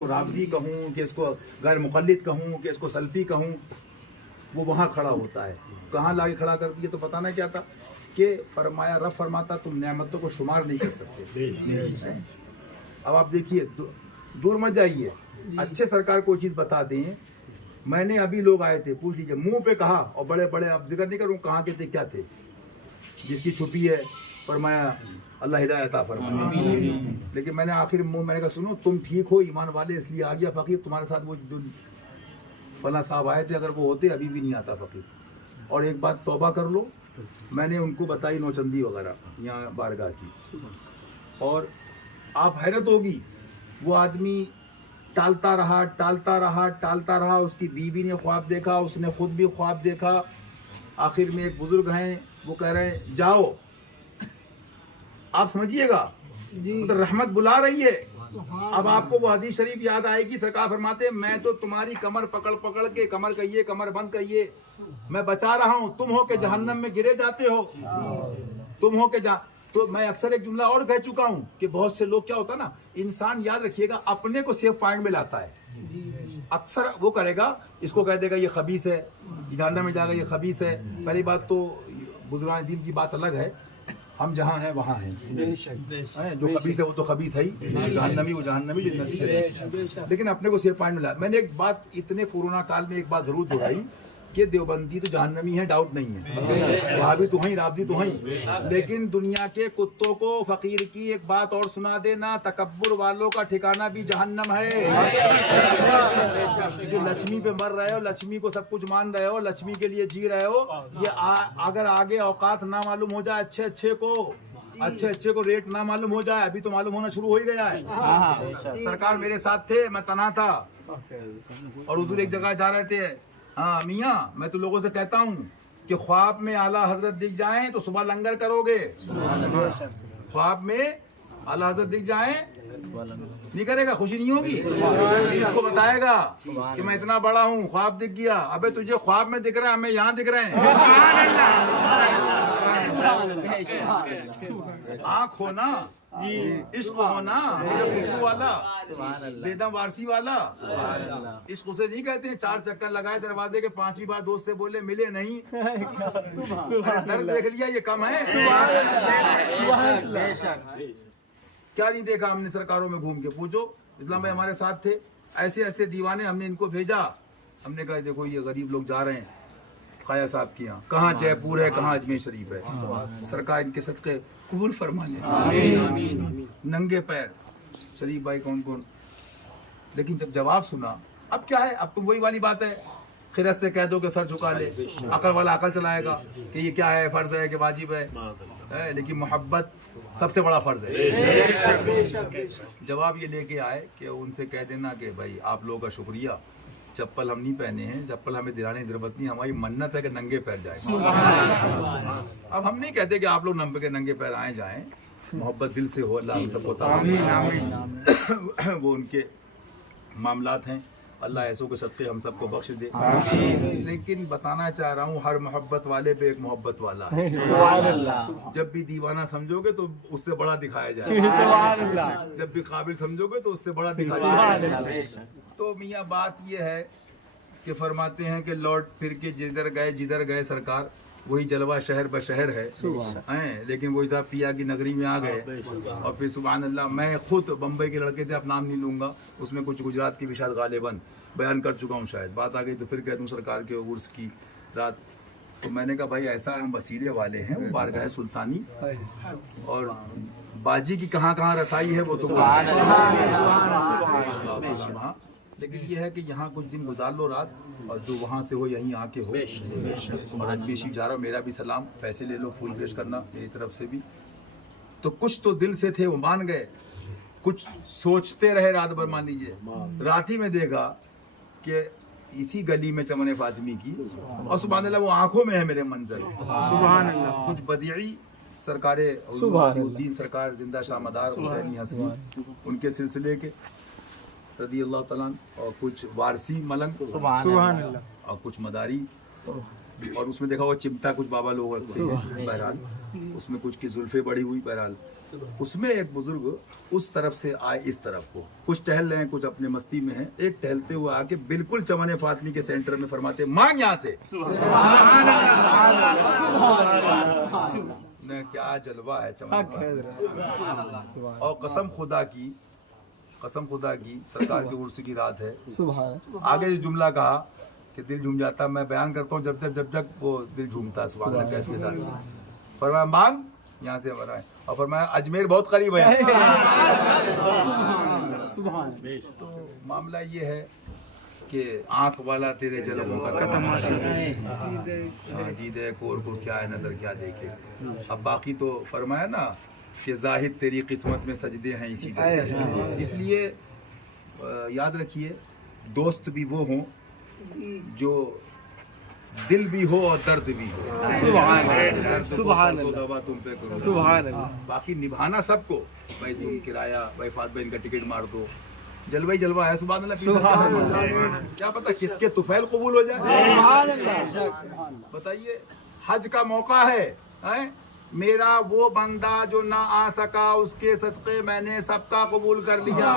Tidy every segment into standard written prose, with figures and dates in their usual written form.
رافضی کہوں کہ اس کو غیر مقلد کہوں کہ اس کو سلفی کہوں، وہ وہاں کھڑا ہوتا ہے. کہاں لا کے کھڑا کر دیا تو بتانا کیا تھا کہ فرمایا، رب فرماتا تم نعمتوں کو شمار نہیں کر سکتے. اب آپ دیکھیے، دور مت جائیے، اچھے سرکار کوئی چیز بتا دیں. میں نے ابھی لوگ آئے تھے، پوچھ لیجیے، منہ پہ کہا، اور بڑے بڑے اب ذکر نہیں کروں کہاں کے تھے کیا تھے، جس کی چھپی ہے فرمایا اللہ ہدایت عطا فرمائے. لیکن میں نے آخر منہ میں نے کہا سنو، تم ٹھیک ہو ایمان والے اس لیے آ گیا فقیر، تمہارے ساتھ وہ جو فلاں صاحب آئے تھے اگر وہ ہوتے ابھی بھی نہیں آتا فقیر. اور ایک بات توبہ کر لو، میں نے ان کو بتائی نوچندی وغیرہ یہاں بارگاہ کی، اور آپ حیرت ہوگی، وہ آدمی ٹالتا رہا ٹالتا رہا ٹالتا رہا. اس کی بیوی نے خواب دیکھا، اس نے خود بھی خواب دیکھا. آخر میں ایک بزرگ ہیں، وہ کہہ رہے ہیں جاؤ. آپ سمجھیے گا، مطلب رحمت بلا رہی ہے. اب آپ کو وہ حدیث شریف یاد آئے گی، سرکار فرماتے ہیں میں تو تمہاری کمر پکڑ پکڑ کے، کمر کہیے کمر بند کہیے، میں بچا رہا ہوں. تم ہو کہ جہنم میں گرے جاتے ہو، تم ہو کہ تو میں اکثر ایک جملہ اور کہہ چکا ہوں کہ بہت سے لوگ کیا ہوتا ہے نا، انسان یاد رکھیے گا اپنے کو سیف پوائنٹ میں لاتا ہے. اکثر وہ کرے گا، اس کو کہہ دے گا یہ خبیث ہے، جہنم میں جائے گا یہ خبیث ہے. پہلی بات تو بزرگان دین کی بات الگ ہے، ہم جہاں ہیں وہاں ہیں. جو خبیث ہے وہ تو خبیث ہے ہی، جہنمی وہ جہنمی جنتی ہے. لیکن اپنے کو سیف پوائنٹ ملا. میں نے ایک بات اتنے کورونا کال میں ایک بات ضرور دہرائی کہ دیوبندی تو جہنمی ہے، ڈاؤٹ نہیں ہے، وہابی تو ہیں، رافضی تو ہیں. لیکن دنیا کے کتوں کو فقیر کی ایک بات اور سنا دینا، تکبر والوں کا ٹھکانہ بھی جہنم ہے. جو لక్ష్می پہ مر رہے ہو، لక్ష్می کو سب کچھ مان رہے ہو، لక్ష్می کے لیے جی رہے ہو، یہ اگر آگے اوقات نہ معلوم ہو جائے، اچھے اچھے کو ریٹ نہ معلوم ہو جائے، ابھی تو معلوم ہونا شروع ہو ہی گیا ہے. سرکار میرے ساتھ تھے، میں تنہا تھا، اور حضور ایک جگہ جا رہے تھے. ہاں میاں، میں تو لوگوں سے کہتا ہوں کہ خواب میں اعلیٰ حضرت دکھ جائیں تو صبح لنگر کرو گے. خواب میں اعلیٰ حضرت دکھ جائیں نہیں کرے گا، خوشی نہیں ہوگی. اس کو بتائے گا کہ میں اتنا بڑا ہوں، خواب دکھ گیا. ابے تجھے خواب میں دکھ رہا ہے، ہمیں یہاں دکھ رہے ہیں. آنکھ ہونا، عشق ہونا، خوشبو والا، بیدم وارسی والا. عشق اسے نہیں کہتے ہیں 4 چکر لگائے دروازے کے، 5ویں بار دوست سے بولے ملے نہیں. درد دیکھ لیا یہ کم ہے. کیا نہیں دیکھا ہم نے سرکاروں میں گھوم کے، پوچھو. اسلام بھائی ہمارے ساتھ تھے، ایسے ایسے دیوانے، ہم نے ان کو بھیجا. ہم نے کہا دیکھو یہ غریب لوگ جا رہے ہیں خواجہ صاحب کے یہاں، کہاں جے پور ہے، کہاں اجمیر شریف ہے. سرکار ان کے صدقے قبول فرما لے. ننگے پیر شریف بھائی کون کون. لیکن جب جواب سنا، اب کیا ہے، اب تو وہی والی بات ہے، خرس سے کہہ دو کہ سر جھکا لے، عقل والا عقل چلائے گا کہ یہ کیا ہے، فرض ہے کہ واجب ہے. لیکن محبت سب سے بڑا فرض ہے. جواب یہ لے کے آئے کہ ان سے کہہ دینا کہ بھائی آپ لوگوں کا شکریہ، چپل ہم نہیں پہنے ہیں، چپل ہمیں دلانے کی ضرورت نہیں، ہماری منت ہے کہ ننگے پیر جائیں. اب ہم نہیں کہتے کہ آپ لوگ نمبر کے ننگے پیر آئیں جائیں، محبت دل سے ہو، اللہ ہم سب کو وہ ان کے معاملات ہیں. اللہ ایسوں کے صدقے ہم سب کو بخش دے. لیکن بتانا چاہ رہا ہوں، ہر محبت والے پہ ایک محبت والا ہے. جب بھی دیوانہ سمجھو گے تو اس سے بڑا دکھایا جائے گا، جب بھی قابل سمجھو گے تو اس سے بڑا دکھایا جائے گا. تو میاں بات یہ ہے کہ فرماتے ہیں کہ لوٹ پھر کے جدھر گئے سرکار، وہی جلوہ شہر بشہر ہے. لیکن وہی صاحب پیا کی نگری میں آ گئے. اور پھر سبحان اللہ، میں خود بمبئی کے لڑکے تھے، اب نام نہیں لوں گا، اس میں کچھ گجرات کی بھی شاید غالباً بیان کر چکا ہوں، شاید بات آ گئی تو پھر کہہ دوں سرکار کے عرس کی رات. تو میں نے کہا بھائی ایسا ہم وسیلے والے ہیں، وہ بارگاہ سلطانی، اور باجی کی کہاں کہاں رسائی ہے وہ تو لیکن یہ ہے کہ یہاں کچھ دن گزار لو رات، اور جو وہاں سے ہو یہیں آ کے ہو. اور حج بیشی جا رہا ہوں، میرا بھی سلام، پیسے لے لو، پھول پیش کرنا میری طرف سے بھی. تو کچھ تو دل سے تھے وہ مان گئے، کچھ سوچتے رہے رات بھر. مان لیجیے رات ہی میں دیکھا کہ اسی گلی میں چمن فاطمی کی، اور سبحان اللہ وہ آنکھوں میں ہے میرے منظر. سبحان اللہ. کچھ بدیعی سرکار الدین سرکار زندہ شاہ مدار حسینی حسنی، ان کے سلسلے کے رضی اللہ تعالیٰ، اور کچھ وارسی ملنگ، سبحان اللہ، اور کچھ مداری. اور اس میں دیکھا وہ چمٹا کچھ بابا لوگ رکھتے ہیں، بہرحال اس میں کچھ کی زلفیں بڑی ہوئی، بہرحال اس میں ایک بزرگ اس طرف سے آئے اس طرف کو، کچھ ٹہل رہے ہیں کچھ اپنے مستی میں ہیں، ایک ٹہلتے ہوئے آ کے بالکل چمن فاطمی کے سینٹر میں فرماتے مانگ یہاں سے، کیا جلوہ ہے چمن، اور قسم خدا کی سرکار کے عرس کی رات ہے، آگے جو جملہ کہا کہ دل جھوم جاتا، میں بیان کرتا ہوں جب تک وہ دل جھومتا ہے، سبحان اللہ کیسے ساتھ فرمایا مانگ یہاں سے ہمارا ہے، اور فرمایا اجمیر بہت قریب ہے، تو معاملہ یہ ہے کہ آنکھ والا تیرے جلووں کا تماشا ہے، دیدے کور کو کیا ہے نظر کیا دیکھے، اب باقی تو فرمایا نا کہ زاہد تیری قسمت میں سجدے ہیں اسی جگہ، اس لیے یاد رکھیے دوست بھی وہ ہوں جو دل بھی ہو اور درد بھی ہو، سبحان اللہ، دوا تم پہ کرو، سبحان اللہ، باقی نبھانا سب کو، بھائی تم کرایہ، بھائی فات بھائی ان کا ٹکٹ مار دو، جلوہ ہی جلوہ ہے، سبحان اللہ، کیا پتہ کس کے طفیل قبول ہو جائے، بتائیے حج کا موقع ہے، میرا وہ بندہ جو نہ آ سکا اس کے صدقے میں نے سب کا قبول کر لیا،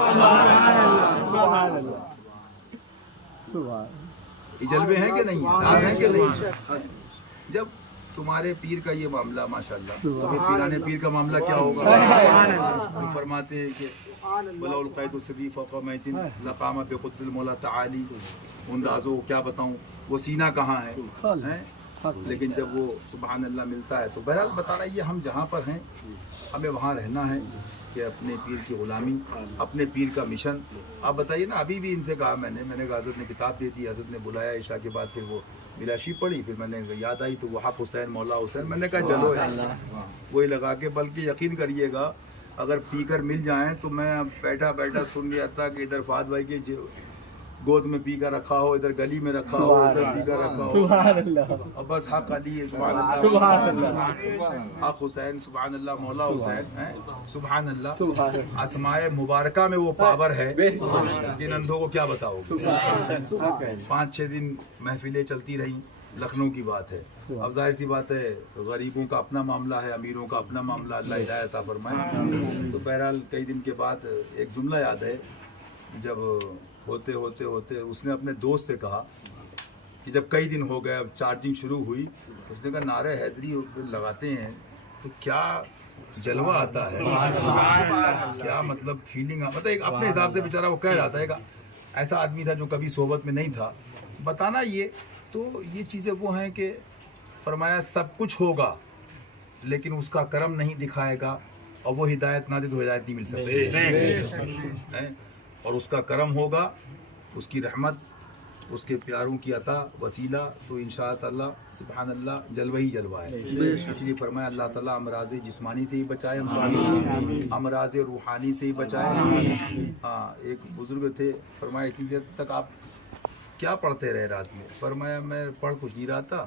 یہ جلوے ہیں کہ نہیں، راز ہیں کہ نہیں، جب تمہارے پیر کا یہ معاملہ ماشاءاللہ، تو پیرانے پیر کا معاملہ کیا ہوگا، فرماتے ہیں کہ وَلَوْ الْقَيْدُ السَّدِي فَوْقَ مَيْتٍ لَقَامَ بِقُدْرِ الْمَوْلَى تَعَالِي، ان رازوں کو کیا بتاؤں، وہ سینہ کہاں ہے، لیکن جب وہ سبحان اللہ ملتا ہے تو بہرحال بتا رہا ہے یہ ہم جہاں پر ہیں ہمیں وہاں رہنا ہے، کہ اپنے پیر کی غلامی، اپنے پیر کا مشن، آپ بتائیے نا، ابھی بھی ان سے کہا میں نے حضرت نے کتاب دے دی، حضرت نے بلایا عشاء کے بعد، پھر وہ ملاشی پڑھی، پھر میں نے یاد آئی تو وہاب حسین مولا حسین، میں نے کہا چلو وہی لگا کے، بلکہ یقین کریے گا اگر پی کر مل جائیں تو میں بیٹھا سن لیا تھا کہ ادھر فہد بھائی کی گود میں پی کر رکھا ہو، ادھر گلی میں رکھا ہو، ادھر پی کر رکھا ہو، سبحان اللہ، اور بس حق علی سبحان اللہ، سبحان اللہ، حق حسین سبحان اللہ، مولا حسین سبحان اللہ، اسماء مبارکہ میں وہ پاور ہے، جن اندھوں کو کیا بتاؤ، 5-6 دن محفلیں چلتی رہیں، لکھنؤ کی بات ہے، اب ظاہر سی بات ہے غریبوں کا اپنا معاملہ ہے، امیروں کا اپنا معاملہ، اللہ ہدایت عطا فرمائے، تو بہرحال کئی دن کے بعد ایک جملہ یاد ہے، جب ہوتے اس نے اپنے دوست سے کہا کہ جب کئی دن ہو گئے، اب چارجنگ شروع ہوئی، اس نے کہا نعرہ حیدری لگاتے ہیں تو کیا جلوہ آتا ہے، کیا مطلب فیلنگ، مطلب ایک اپنے حساب سے بیچارہ وہ کہہ رہا تھا، ایک ایسا آدمی تھا جو کبھی صحبت میں نہیں تھا، بتانا یہ تو یہ چیزیں وہ ہیں کہ فرمایا سب کچھ ہوگا لیکن اس کا کرم نہیں دکھائے گا، اور وہ ہدایت نہ دے تو ہدایت نہیں مل سکتی، اور اس کا کرم ہوگا، اس کی رحمت، اس کے پیاروں کی عطا وسیلہ، تو انشاءاللہ سبحان اللہ جلوہ ہی جلوہ ہے، اس لیے فرمایا اللہ تعالیٰ امراض جسمانی سے ہی بچائے، امراض روحانی سے ہی بچائے، ایک بزرگ تھے، فرمایا اتنی دیر تک آپ کیا پڑھتے رہے رات میں، فرمایا میں پڑھ کچھ نہیں رہا تھا،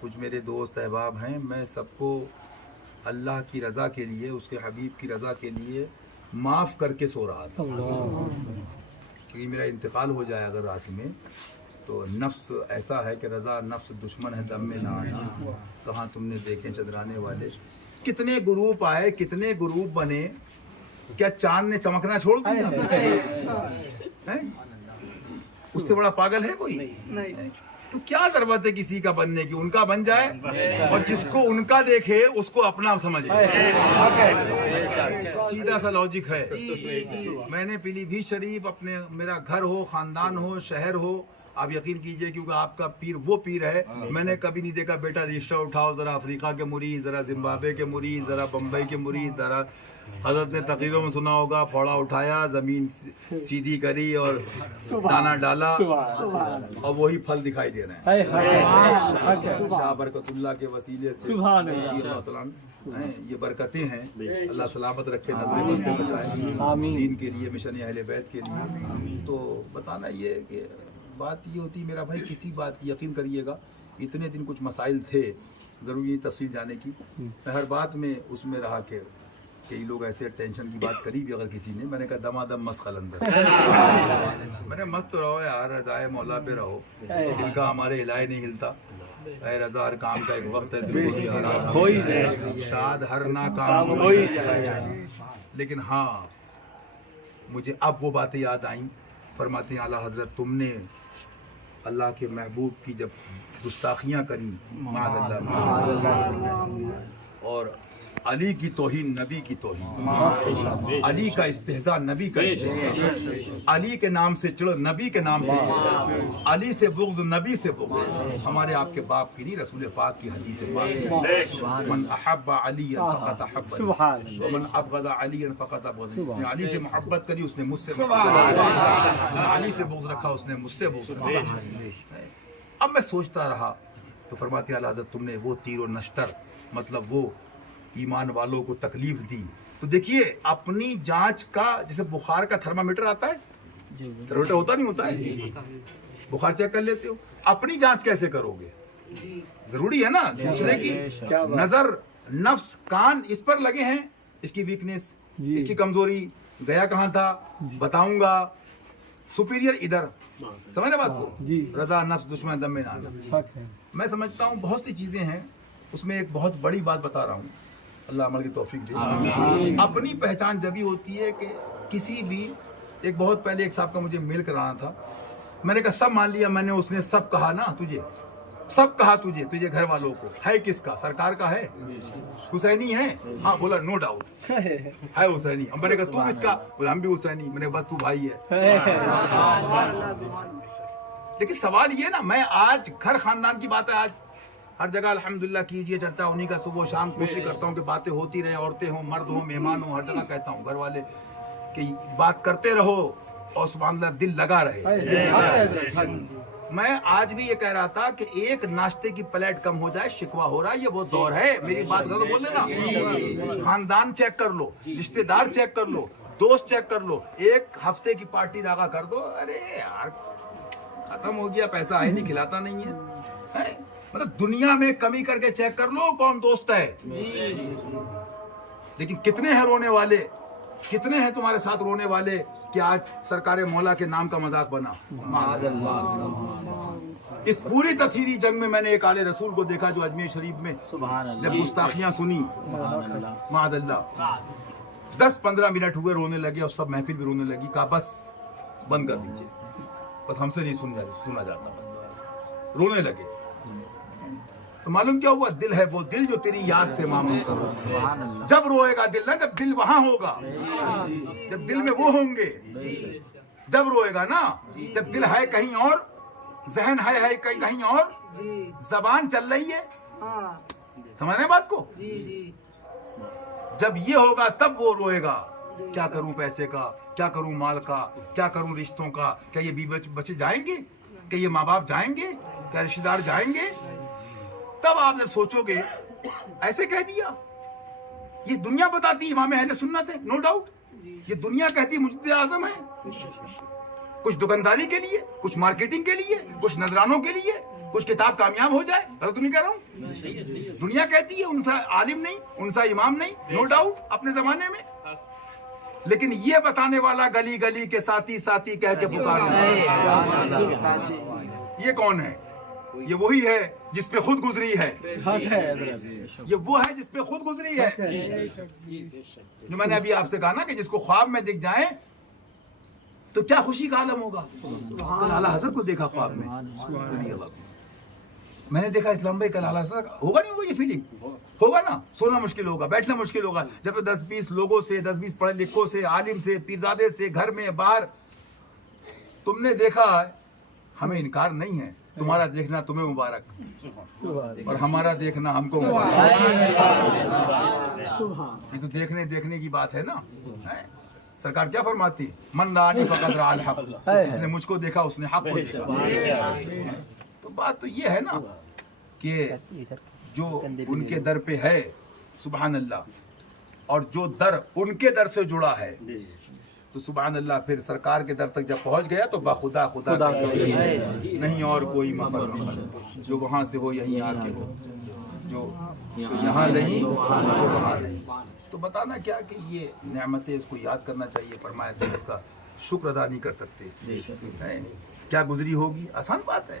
کچھ میرے دوست احباب ہیں، میں سب کو اللہ کی رضا کے لیے، اس کے حبیب کی رضا کے لیے معاف کر کے سو رہا تھا، کیونکہ میرا انتقال ہو جائے اگر رات میں تو نفس ایسا ہے کہ رضا نفس دشمن ہے دم میں نہ آنا، کہاں تم نے دیکھے چندرانے والے، کتنے گروپ آئے، کتنے گروپ بنے، کیا چاند نے چمکنا چھوڑ دیا، اس سے بڑا پاگل ہے کوئی، تو کیا ضرورت ہے کسی کا بننے کی، ان کا بن جائے، اور جس کو ان کا دیکھے اس کو اپنا سمجھے، سیدھا سا لاجک ہے، میں نے پیلی بھی شریف اپنے، میرا گھر ہو، خاندان ہو، شہر ہو، آپ یقین کیجئے کیونکہ آپ کا پیر وہ پیر ہے، میں نے کبھی نہیں دیکھا بیٹا رجسٹر اٹھاؤ، ذرا افریقہ کے مرید، ذرا زمبابوے کے مرید، ذرا بمبئی کے مرید، ذرا حضرت نے تقریروں میں سنا ہوگا پھوڑا اٹھایا، زمین سیدھی کری اور دانا ڈالا، اور وہی پھل دکھائی دے رہے ہیں، شاہ برکت اللہ کے وسیلے سے اللہ تعالیٰ یہ برکتیں ہیں، اللہ سلامت رکھے، نظر بد سے بچائے، دین کے لیے، مشن اہل بیت کے لیے، تو بتانا یہ کہ بات یہ ہوتی میرا بھائی، کسی بات کی یقین کریے گا، اتنے دن کچھ مسائل تھے، ضروری تفصیل جانے کی، میں ہر بات میں اس میں رہا کہ کئی لوگ ایسے ٹینشن کی بات کری بھی اگر کسی نے، میں نے کہا دمادم مست قلندر، میں نے مست رہو یار، رضائے مولا پہ رہو، دل کا ہمارے الہی نہیں ہلتا، اے رضا ہر کام کا ایک وقت ہے، دل کو بھی آرام ہو ہی جائے، شاد ہر ناکام ہو ہی جائے۔ لیکن ہاں مجھے اب وہ باتیں یاد آئیں، فرماتے ہیں اعلیٰ حضرت تم نے اللہ کے محبوب کی جب گستاخیاں کری، معاذ اللہ، اور علی کی توہین نبی کی توہین، علی کا استہزاء نبی کا استہزاء، علی کے نام سے چڑھ نبی کے نام سے چڑھ، علی سے بغض نبی سے بغض، ہمارے آپ کے باپ کی نہیں، رسول پاک کی حدیث پاک، من احب علی فقط احب ومن ابغض علی فقط ابغض، جس نے علی سے محبت کری اس نے مجھ سے علی سے بغض رکھا اس نے مجھ سے بغض رکھا۔ اب میں سوچتا رہا تو فرماتے اعلیٰ حضرت تم نے وہ تیر و نشتر، مطلب وہ ایمان والوں کو تکلیف دی، تو دیکھیے اپنی جانچ کا، جیسے بخار کا تھرمامیٹر آتا ہے، تھرمامیٹر ہوتا نہیں ہوتا ہے، بخار چیک کر لیتے ہو، اپنی جانچ کیسے کرو گے؟ ضروری ہے نا، دوسرے کی نظر، نفس، کان اس پر لگے ہیں، اس کی ویکنیس، اس کی کمزوری، گیا کہاں تھا بتاؤں گا، سپیریئر ادھر، سمجھ بات کو، رضا نفس دشمن دم میں نانا۔ میں سمجھتا ہوں بہت سی چیزیں ہیں، اس میں ایک بہت بڑی بات بتا رہا ہوں، اللہ عمل کی توفیق دے۔ اپنی پہچان جبھی ہوتی ہے کہ کسی بھی، ایک بہت پہلے ایک صاحب کا مجھے میل کرانا تھا، میں نے کہا سب مان لیا میں نے، اس نے سب کہا نا تجھے، سب کہا تجھے گھر والوں کو، ہے کس کا؟ سرکار کا ہے، حسینی ہے؟ ہاں بولا نو ڈاؤٹ ہے حسینی۔ میں نے کہا تم اس کا؟ بولا ہم بھی حسینی۔ میں نے کہا بس تو بھائی ہے۔ لیکن سوال یہ نا، میں آج گھر خاندان کی بات ہے، آج ہر جگہ الحمدللہ کیجئے چرچا انہی کا، صبح و شام کوشش کرتا ہوں کہ باتیں ہوتی رہیں، عورتیں ہوں، مرد ہوں، مہمان ہوں، ہر جگہ کہتا ہوں گھر والے کہ بات کرتے رہو اور سبحان اللہ دل لگا رہے۔ میں آج بھی یہ کہہ رہا تھا کہ ایک ناشتے کی پلیٹ کم ہو جائے شکوہ ہو رہا ہے، یہ وہ دور ہے، میری بات غلط بول دینا۔ خاندان چیک کر لو، رشتہ دار چیک کر لو، دوست چیک کر لو، ایک ہفتے کی پارٹی لگا کر دو، ارے یار ختم ہو گیا، پیسہ ہے نہیں، کھلاتا نہیں ہے۔ مطلب دنیا میں کمی کر کے چیک کر لو کون دوست ہے، لیکن کتنے ہیں رونے والے، کتنے ہیں تمہارے ساتھ رونے والے کہ آج سرکار مولا کے نام کا مذاق بنا۔ اس پوری تطہیری جنگ میں میں نے ایک آلِ رسول کو دیکھا جو اجمیر شریف میں جب گستاخیاں سنی، معاذ اللہ، 10-15 منٹ ہوئے رونے لگے اور سب محفل بھی رونے لگی، کہا بس بند کر دیجئے، بس ہم سے نہیں سنا جاتا، بس رونے لگے۔ تو معلوم کیا ہوا؟ دل ہے وہ دل جو تیری یاد سے معمول کرو۔ جب روئے گا دل نا، جب دل وہاں ہوگا، جب دل میں وہ ہوں گے، جب روئے گا نا، جب دل ہے کہیں اور، ذہن ہے کہیں اور، زبان چل رہی ہے، سمجھ رہے ہیں بات کو؟ جب یہ ہوگا تب وہ روئے گا، کیا کروں پیسے کا، کیا کروں مال کا، کیا کروں رشتوں کا، کیا یہ بیوی بچے جائیں گے، کیا یہ ماں باپ جائیں گے، کیا رشتہ دار جائیں گے؟ تب آپ جب سوچو گے ایسے کہہ دیا، یہ دنیا بتاتی امام اہل سنت ہے، نو ڈاؤٹ، یہ دنیا کہتی مجتہد اعظم ہے، کچھ دکانداری کے لیے، کچھ مارکیٹنگ کے لیے، کچھ نذرانوں کے لیے، کچھ کتاب کامیاب ہو جائے، غلط نہیں کہہ رہا ہوں، دنیا کہتی ہے ان سا عالم نہیں، ان سا امام نہیں، نو ڈاؤٹ اپنے زمانے میں، لیکن یہ بتانے والا گلی گلی کے ساتھی ساتھی کہہ کے پکارنا، یہ کون ہے؟ یہ وہی ہے جس پہ خود گزری ہے، یہ وہ ہے جس پہ خود گزری ہے، جو میں نے ابھی آپ سے کہا نا کہ جس کو خواب میں دکھ جائیں تو کیا خوشی کا عالم ہوگا۔ کل اعلیٰ حضرت کو دیکھا خواب میں نے دیکھا اس لمبے، کل اعلیٰ حضرت ہوگا نہیں ہوگا، یہ فیلنگ ہوگا نا، سونا مشکل ہوگا، بیٹھنا مشکل ہوگا، جب 10-20 لوگوں سے، 10-20 پڑھے لکھوں سے، عالم سے، پیرزادے سے، گھر میں باہر تم نے دیکھا ہے، ہمیں انکار نہیں ہے، تمہارا دیکھنا تمہیں مبارک اور ہمارا دیکھنا ہم کو مبارک۔ یہ تو دیکھنے کی بات ہے نا۔ سرکار کیا فرماتی؟ من رآنی فقد رأى الحق، جس نے مجھ کو دیکھا اس نے حق کو دیکھا۔ تو بات تو یہ ہے نا کہ جو ان کے در پہ ہے، سبحان اللہ، اور جو در ان کے در سے جڑا ہے تو سبحان اللہ، پھر سرکار کے در تک جب پہنچ گیا تو باخدا خدا نہیں اور کوئی مفر، جو وہاں سے ہو یہیں آ کے ہو، جو یہاں نہیں وہاں نہیں۔ تو بتانا کیا کہ یہ نعمتیں اس کو یاد کرنا چاہیے، فرمایا تم اس کا شکر ادا نہیں کر سکتے، کیا گزری ہوگی؟ آسان بات ہے،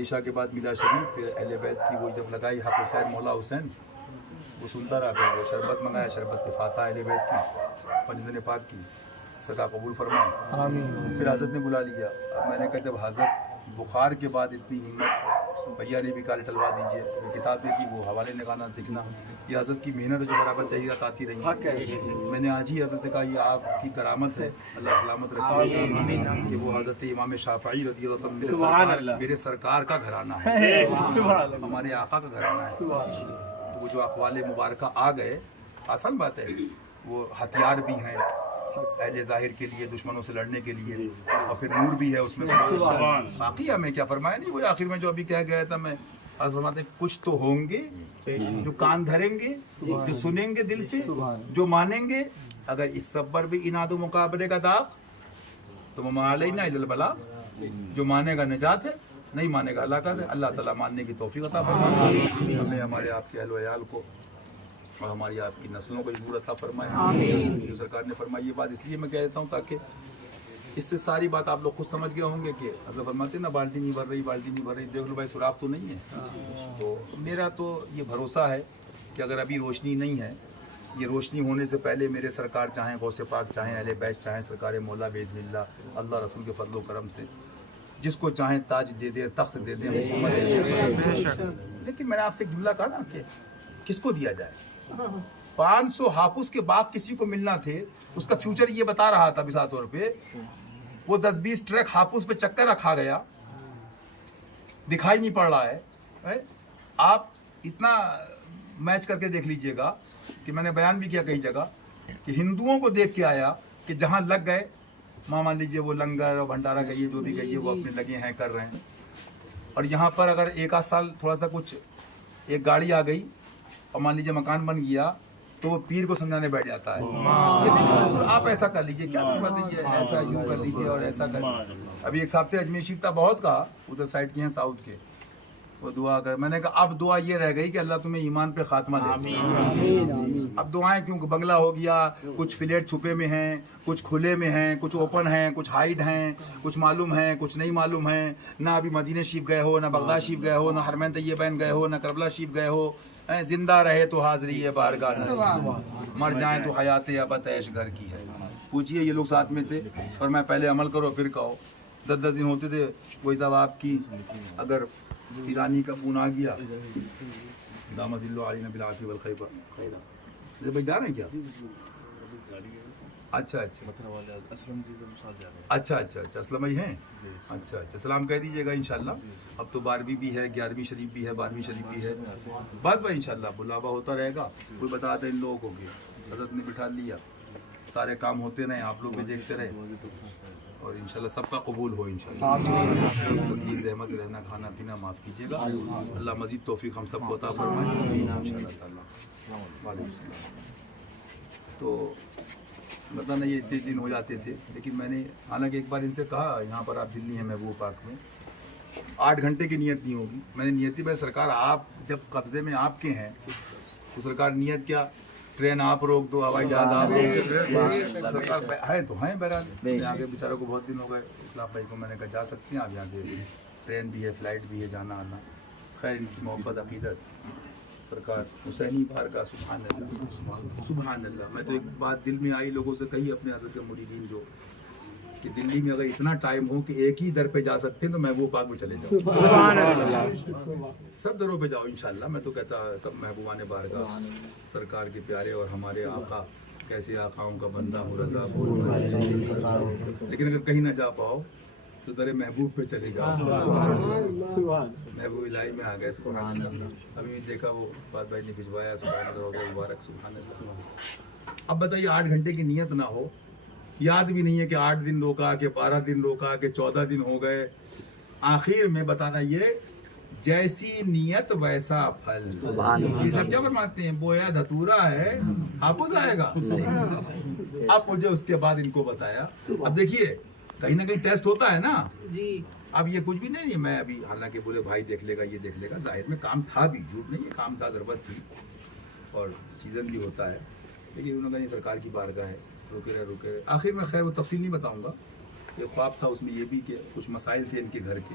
عشاء کے بعد میلاد شریف، پھر اہل بیت کی وہ جب لگائی حق حسین مولا حسین، وہ سنتا رہا، پھر وہ شربت منگایا، شربت کی فاتحہ اہل بیت کی، پنجدن پاک کی، صدا قبول فرمائے۔ آمین۔ پھر حضرت نے بلا لیا۔ اب میں نے کہا جب حضرت بخار کے بعد اتنی ہمت، بھیا نے بھی کہا ٹلوا دیجیے، جو کتابیں تھی وہ حوالے نکالنا لکھنا، یہ حضرت کی محنت جو برابر تحریرات آتی رہی۔ میں نے آج ہی حضرت سے کہا یہ آپ کی کرامت ہے، اللہ سلامت رکھے کہ وہ حضرت امام شافعی رضی اللہ عنہ میرے سرکار کا گھرانہ ہے، ہمارے آقا کا گھرانہ ہے۔ تو وہ جو اقوال مبارکہ آ گئے، آسان بات ہے، وہ ہتھیار بھی ہیں اہل ظاہر کے لیے، دشمنوں سے لڑنے کے لیے، اور پھر نور بھی ہے اس میں۔ باقی ہمیں کیا فرمایا نہیں، وہ آخر میں جو ابھی کہہ گیا تھا، میں آج فرماتے ہیں کچھ تو ہوں گے جو کان دھریں گے، جو سنیں گے دل سے، جو مانیں گے، اگر اس سب پر بھی اناد و مقابلے کا داغ تو وما علینا الا البلاغ، جو مانے گا نجات ہے، نہیں مانے گا اللہ کا ہے۔ اللہ تعالیٰ ماننے کی توفیق عطا فرمائے، ہمیں ہمارے آپ کے اہل و عیال کو اور ہماری آپ کی نسلوں کو عبور عطا فرمائے۔ جو سرکار نے فرمائی، یہ بات اس لیے میں کہہ دیتا ہوں تاکہ اس سے ساری بات آپ لوگ خود سمجھ گئے ہوں گے کہ حضرت فرماتے ہیں نا بالٹی نہیں بھر رہی، بالٹی نہیں بھر رہی، دیکھ لو بھائی سراغ تو نہیں ہے۔ تو میرا تو یہ بھروسہ ہے کہ اگر ابھی روشنی نہیں ہے، یہ روشنی ہونے سے پہلے میرے سرکار چاہیں، غوث پاک چاہیں، اہل بیت چاہیں، سرکار مولا باذن اللہ، اللہ رسول کے فضل و کرم سے جس کو چاہیں تاج دے دے، تخت دے دے، حکومت دے دے۔ لیکن میں نے آپ سے ایک جملہ کہا نا کہ کس کو دیا جائے۔ 500 ہاپس کے باغ کسی کو ملنا تھے، اس کا فیوچر یہ بتا رہا تھا مثال طور پہ، وہ 10-20 ٹرک ہاپس پہ چکر رکھا گیا، دکھائی نہیں پڑ رہا ہے۔ آپ اتنا میچ کر کے دیکھ لیجئے گا کہ میں نے بیان بھی کیا کئی جگہ کہ ہندوؤں کو دیکھ کے آیا کہ جہاں لگ گئے، مان لیجئے وہ لنگر اور بھنڈارا گئیے، جو بھی گئیے، وہ اپنے لگے ہیں، کر رہے ہیں۔ اور یہاں پر اگر ایک آدھ سال تھوڑا سا کچھ ایک گاڑی آ گئی اور مان لیجئے مکان بن گیا تو وہ پیر کو سمجھانے بیٹھ جاتا ہے، آپ ایسا کر لیجئے، کیا ضرورت ہے یہ ایسا یوں کر لیجئے اور ایسا کر لیجئے۔ ابھی ایک صاحب تھے اجمیر شریف تھا، بہت کہا، ادھر سائڈ کے ہیں ساؤتھ کے، وہ دعا کر، میں نے کہا اب دعا یہ رہ گئی کہ اللہ تمہیں ایمان پہ خاتمہ دے۔ اب دعائیں کیونکہ بنگلہ ہو گیا، کچھ فلیٹ چھپے میں ہیں، کچھ کھلے میں ہیں، کچھ اوپن ہیں، کچھ ہائیڈ ہیں، کچھ معلوم ہیں، کچھ نہیں معلوم ہیں، نہ ابھی مدینہ شریف گئے ہو، نہ بغداد شریف گئے ہو، نہ حرمین طیبین گئے ہو، نہ کربلا شریف گئے ہو۔ زندہ رہے تو حاضری ہے بارگاہ نصیب، مر جائیں تو حیات ابد عیش گھر کی ہے۔ پوچھئے یہ لوگ ساتھ میں تھے، اور میں پہلے عمل کرو پھر کہو۔ 10 دن ہوتے تھے، وہی صاحب آپ کی اگر ایرانی کا فون آ گیا، دام ذل علینا بالعافی والخیبہ خیرہ، بھائی جا رہے ہیں کیا؟ اچھا اچھا اسلم بھائی ہیں، اچھا سلام کہہ دیجیے گا انشاءاللہ۔ اب تو 12ویں بھی ہے، 11ویں شریف بھی ہے، 12ویں شریف بھی ہے، بعد میں انشاءاللہ بلاوا ہوتا رہے گا۔ کوئی بتا دیں ان لوگوں کو کہ حضرت نے بٹھا لیا، سارے کام ہوتے رہے، آپ لوگ بھی دیکھتے رہے، اور انشاءاللہ سب کا قبول ہو انشاءاللہ۔ تکلیف زحمت رہنا کھانا پینا معاف کیجیے گا، اللہ مزید توفیق ہم سب کو عطا فرمائے انشاءاللہ تعالیٰ۔ وعلیکم السلام۔ تو مطلب نہیں، یہ اتنے دن ہو جاتے تھے، لیکن میں نے حالانکہ ایک بار ان سے کہا، یہاں پر آپ دلی ہیں محبوب پاک میں 8 گھنٹے کی نیت نہیں ہوگی، میں نے نیت میں سرکار آپ جب قبضے میں آپ کے ہیں تو سرکار نیت کیا، ٹرین آپ روک دو، ہوائی جہاز آپ روک دو، سرکار ہے تو ہیں بہرحال۔ یہاں کے بیچاروں کو بہت دن ہو گئے، اسلام بھائی کو میں نے کہا جا سکتے ہیں آپ یہاں سے، ٹرین بھی ہے، فلائٹ بھی ہے، جانا آنا۔ خیر ان کی محبت عقیدت سرکار حسینی بارگاہ، سبحان اللہ سبحان اللہ۔ میں تو ایک بات دل میں آئی، لوگوں سے کہی اپنے حضرت کے مریدین جو کہ دلی میں اگر اتنا ٹائم ہو کہ ایک ہی در پہ جا سکتے ہیں تو محبوب پاک میں چلے جاؤ، سبحان اللہ، سب دروں پہ جاؤ انشاءاللہ۔ میں تو کہتا سب محبوبان بارگاہ سرکار کے پیارے اور ہمارے آقا، کیسے آقاؤں کا بندہ ہوں، رضا ہوں، لیکن اگر کہیں نہ جا پاؤ تو در محبوب پہ چلے جاؤ، محبوب الہی میں آ گئے، سبحان اللہ۔ ابھی دیکھا وہ بات بھائی نے بھجوایا، سبحان اللہ، ہو گیا مبارک، سبحان اللہ۔ اب بتائیے 8 گھنٹے کی نیت نہ ہو، یاد بھی نہیں ہے کہ 8 دن روکا، کہ 12 دن روکا، کہ 14 دن ہو گئے، آخر میں بتانا یہ جیسی نیت ویسا پھل۔ یہ سب کیا فرماتے ہیں، بویا دھتورا ہے ہاپس آئے گا۔ اب مجھے اس کے بعد ان کو بتایا، اب دیکھیے کہیں نہ کہیں ٹیسٹ ہوتا ہے نا جی۔ اب یہ کچھ بھی نہیں ہے، میں ابھی حالانکہ بولے بھائی دیکھ لے گا، یہ دیکھ لے گا، ظاہر میں کام تھا بھی، جھوٹ نہیں ہے، کام تھا، ضرورت تھی اور سیزن بھی ہوتا ہے، لیکن انہوں نے کہا سرکار کی بارگاہ ہے، روکے رہے۔ آخر میں خیر وہ تفصیل نہیں بتاؤں گا، ایک خواب تھا اس میں یہ بھی کہ کچھ مسائل تھے ان کے گھر کے،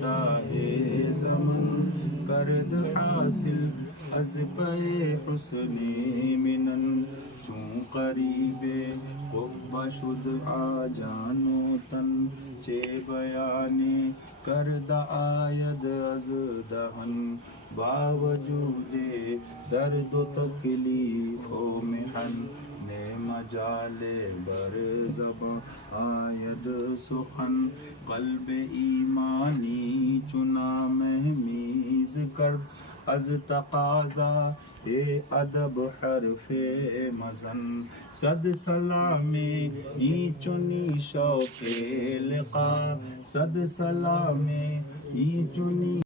شاہ زمن کرد حاصل از پے حسن منن چون قریب قبہ شد آ جانو تن چے بیانی کرد آید از دہن باوجود درد و تکلیف و محن نے مجال بر زباں آید سخن قلب ایمانی چنا مہمیز کرد از تقاضا ادب حرف مزن صد سلامی ای چنی شوق لقا صد سلامی ای چنی